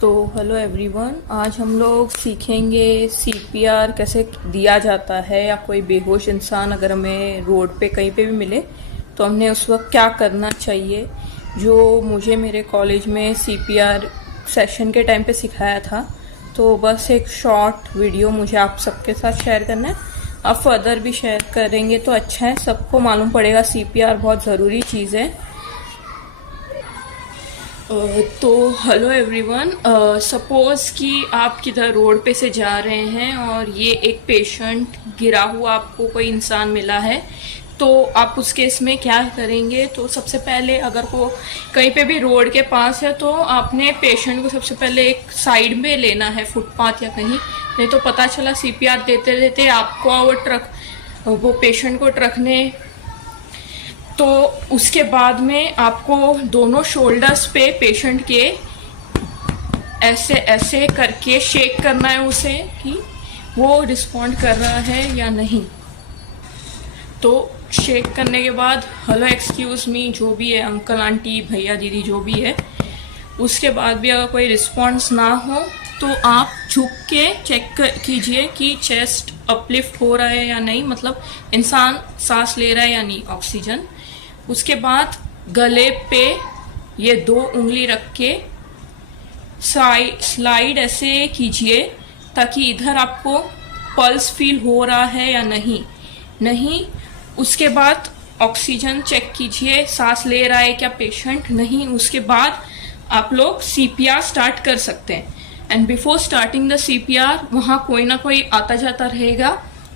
तो hello everyone, आज हम लोग सीखेंगे सीपीआर कैसे दिया जाता है, या कोई बेहोश इंसान अगर हमें रोड पे कहीं पे भी मिले तो हमने उस वक्त क्या करना चाहिए। जो मुझे मेरे कॉलेज में सीपीआर सेशन के टाइम पे सिखाया था, तो बस एक शॉर्ट वीडियो मुझे आप सबके साथ शेयर करना है। आप फर्दर भी शेयर करेंगे तो अच्छा है, सबको मालूम पड़ेगा सीपीआर बहुत ज़रूरी चीज़ है। तो हेलो एवरीवन, सपोज़ कि आप किधर रोड पे से जा रहे हैं और ये एक पेशेंट गिरा हुआ आपको कोई इंसान मिला है, तो आप उस केस में क्या करेंगे। तो सबसे पहले अगर वो कहीं पे भी रोड के पास है तो आपने पेशेंट को सबसे पहले एक साइड में लेना है, फुटपाथ या कहीं, नहीं तो पता चला सीपीआर देते देते आपको वो पेशेंट को ट्रक ने, तो उसके बाद में आपको दोनों शोल्डर्स पे पेशेंट के ऐसे ऐसे करके शेक करना है उसे कि वो रिस्पॉन्ड कर रहा है या नहीं। तो शेक करने के बाद हेलो एक्सक्यूज मी जो भी है, अंकल आंटी भैया दीदी जो भी है, उसके बाद भी अगर कोई रिस्पॉन्स ना हो तो आप झुक के चेक कीजिए कि चेस्ट अपलिफ्ट हो रहा है या नहीं, मतलब इंसान सांस ले रहा है या नहीं, ऑक्सीजन। उसके बाद गले पे ये 2 उंगली रख के स्लाइड ऐसे कीजिए ताकि इधर आपको पल्स फील हो रहा है या नहीं। उसके बाद ऑक्सीजन चेक कीजिए, सांस ले रहा है क्या पेशेंट, नहीं। उसके बाद आप लोग सीपीआर स्टार्ट कर सकते हैं। And before starting the CPR वहाँ कोई ना कोई आता जाता रहेगा,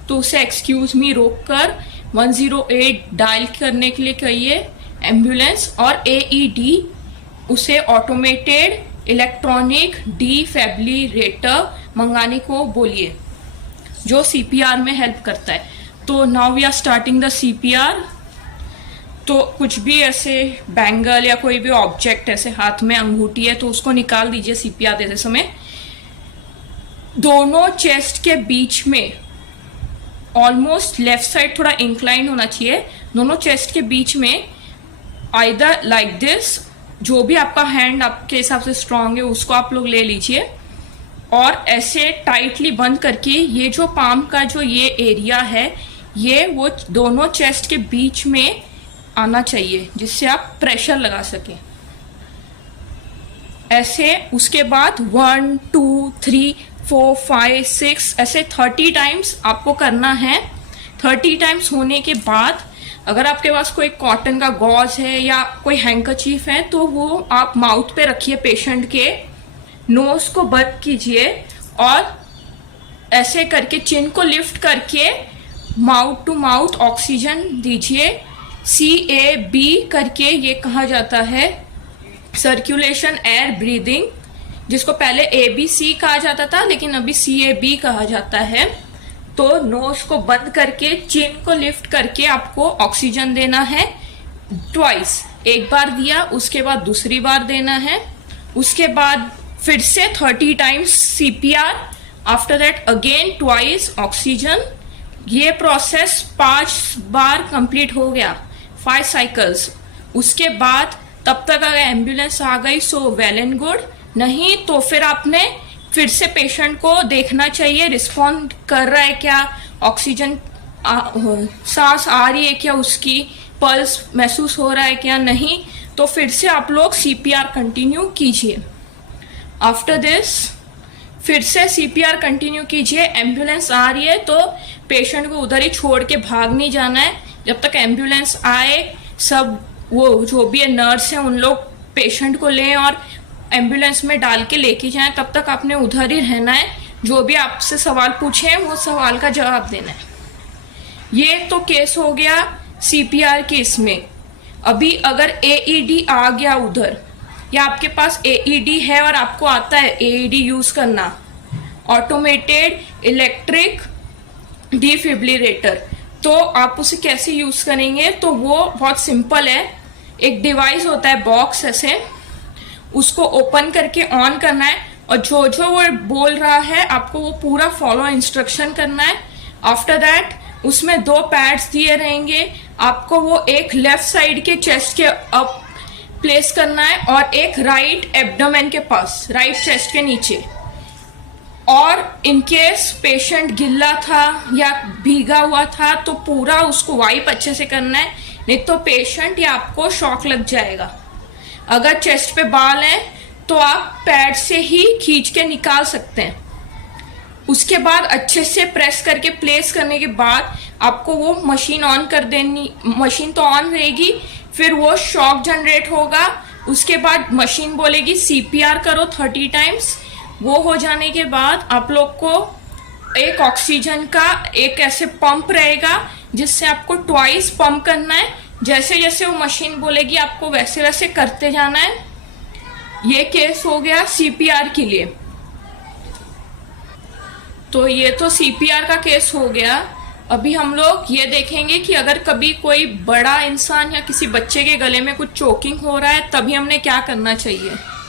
तो उसे एक्सक्यूज मी रोक कर 108 डायल करने के लिए कहिए एम्बुलेंस, और AED उसे ऑटोमेटेड इलेक्ट्रॉनिक डिफिब्रिलेटर मंगाने को बोलिए, जो सीपीआर में हेल्प करता है। तो now we are starting the CPR. तो कुछ भी ऐसे बैंगल या कोई भी ऑब्जेक्ट ऐसे हाथ में, अंगूठी है तो उसको निकाल दीजिए सीपीआर देते समय। दोनों चेस्ट के बीच में ऑलमोस्ट लेफ्ट साइड थोड़ा इंक्लाइन होना चाहिए, दोनों चेस्ट के बीच में, आइदर लाइक दिस, जो भी आपका हैंड आपके हिसाब से स्ट्रांग है उसको आप लोग ले लीजिए, और ऐसे टाइटली बंद करके ये जो पाम का जो ये एरिया है, ये वो दोनों चेस्ट के बीच में आना चाहिए, जिससे आप प्रेशर लगा सकें ऐसे। उसके बाद 1 2 3 4 5 6 ऐसे 30 टाइम्स आपको करना है। 30 टाइम्स होने के बाद अगर आपके पास कोई कॉटन का गॉज है या कोई हैंकरचीफ है तो वो आप माउथ पे रखिए पेशेंट के, नोज को बंद कीजिए और ऐसे करके चिन को लिफ्ट करके माउथ टू माउथ ऑक्सीजन दीजिए। CAB करके ये कहा जाता है, सर्कुलेशन एयर ब्रीदिंग, जिसको पहले ABC कहा जाता था लेकिन अभी CAB कहा जाता है। तो नोज को बंद करके चिन को लिफ्ट करके आपको ऑक्सीजन देना है ट्वाइस, एक बार दिया उसके बाद दूसरी बार देना है, उसके बाद फिर से 30 times CPR, after that again twice oxygen. ये प्रोसेस 5 बार कंप्लीट हो गया, 5 साइकिल्स। उसके बाद तब तक अगर एम्बुलेंस आ गई सो वेल एंड गुड, नहीं तो फिर आपने फिर से पेशेंट को देखना चाहिए रिस्पॉन्ड कर रहा है क्या, ऑक्सीजन सांस आ रही है क्या, उसकी पल्स महसूस हो रहा है क्या, नहीं तो फिर से आप लोग सीपीआर कंटिन्यू कीजिए। आफ्टर दिस फिर से सीपीआर कंटिन्यू कीजिए। एम्बुलेंस आ रही है तो पेशेंट को उधर ही छोड़ के भाग नहीं जाना है, जब तक एम्बुलेंस आए सब वो जो भी है नर्स है उन लोग पेशेंट को लें और एम्बुलेंस में डाल के लेके जाएं, तब तक आपने उधर ही रहना है। जो भी आपसे सवाल पूछे वो सवाल का जवाब देना है। ये तो केस हो गया सीपीआर केस में। अभी अगर AED आ गया उधर, या आपके पास AED है और आपको आता है AED यूज करना, ऑटोमेटेड इलेक्ट्रिक डिफिब्रिलेटर, तो आप उसे कैसे यूज करेंगे। तो वो बहुत सिंपल है, एक डिवाइस होता है बॉक्स ऐसे, उसको ओपन करके ऑन करना है और जो जो वो बोल रहा है आपको वो पूरा फॉलो इंस्ट्रक्शन करना है। आफ्टर दैट उसमें 2 पैड्स दिए रहेंगे आपको, वो एक लेफ्ट साइड के चेस्ट के अप प्लेस करना है और एक राइट एब्डोमेन के पास, राइट चेस्ट के नीचे। और इनकेस पेशेंट गिल्ला था या भीगा हुआ था तो पूरा उसको वाइप अच्छे से करना है, नहीं तो पेशेंट या आपको शॉक लग जाएगा। अगर चेस्ट पे बाल है तो आप पैड से ही खींच के निकाल सकते हैं। उसके बाद अच्छे से प्रेस करके प्लेस करने के बाद आपको वो मशीन ऑन कर देनी, मशीन तो ऑन रहेगी, फिर वो शॉक जनरेट होगा। उसके बाद मशीन बोलेगी सीपीआर करो 30 टाइम्स। वो हो जाने के बाद आप लोग को एक ऑक्सीजन का एक ऐसे पंप रहेगा जिससे आपको ट्वाइस पंप करना है। जैसे जैसे वो मशीन बोलेगी आपको वैसे वैसे करते जाना है। ये केस हो गया सीपीआर के लिए। तो ये तो सीपीआर का केस हो गया। अभी हम लोग ये देखेंगे कि अगर कभी कोई बड़ा इंसान या किसी बच्चे के गले में कुछ चोकिंग हो रहा है तभी हमने क्या करना चाहिए।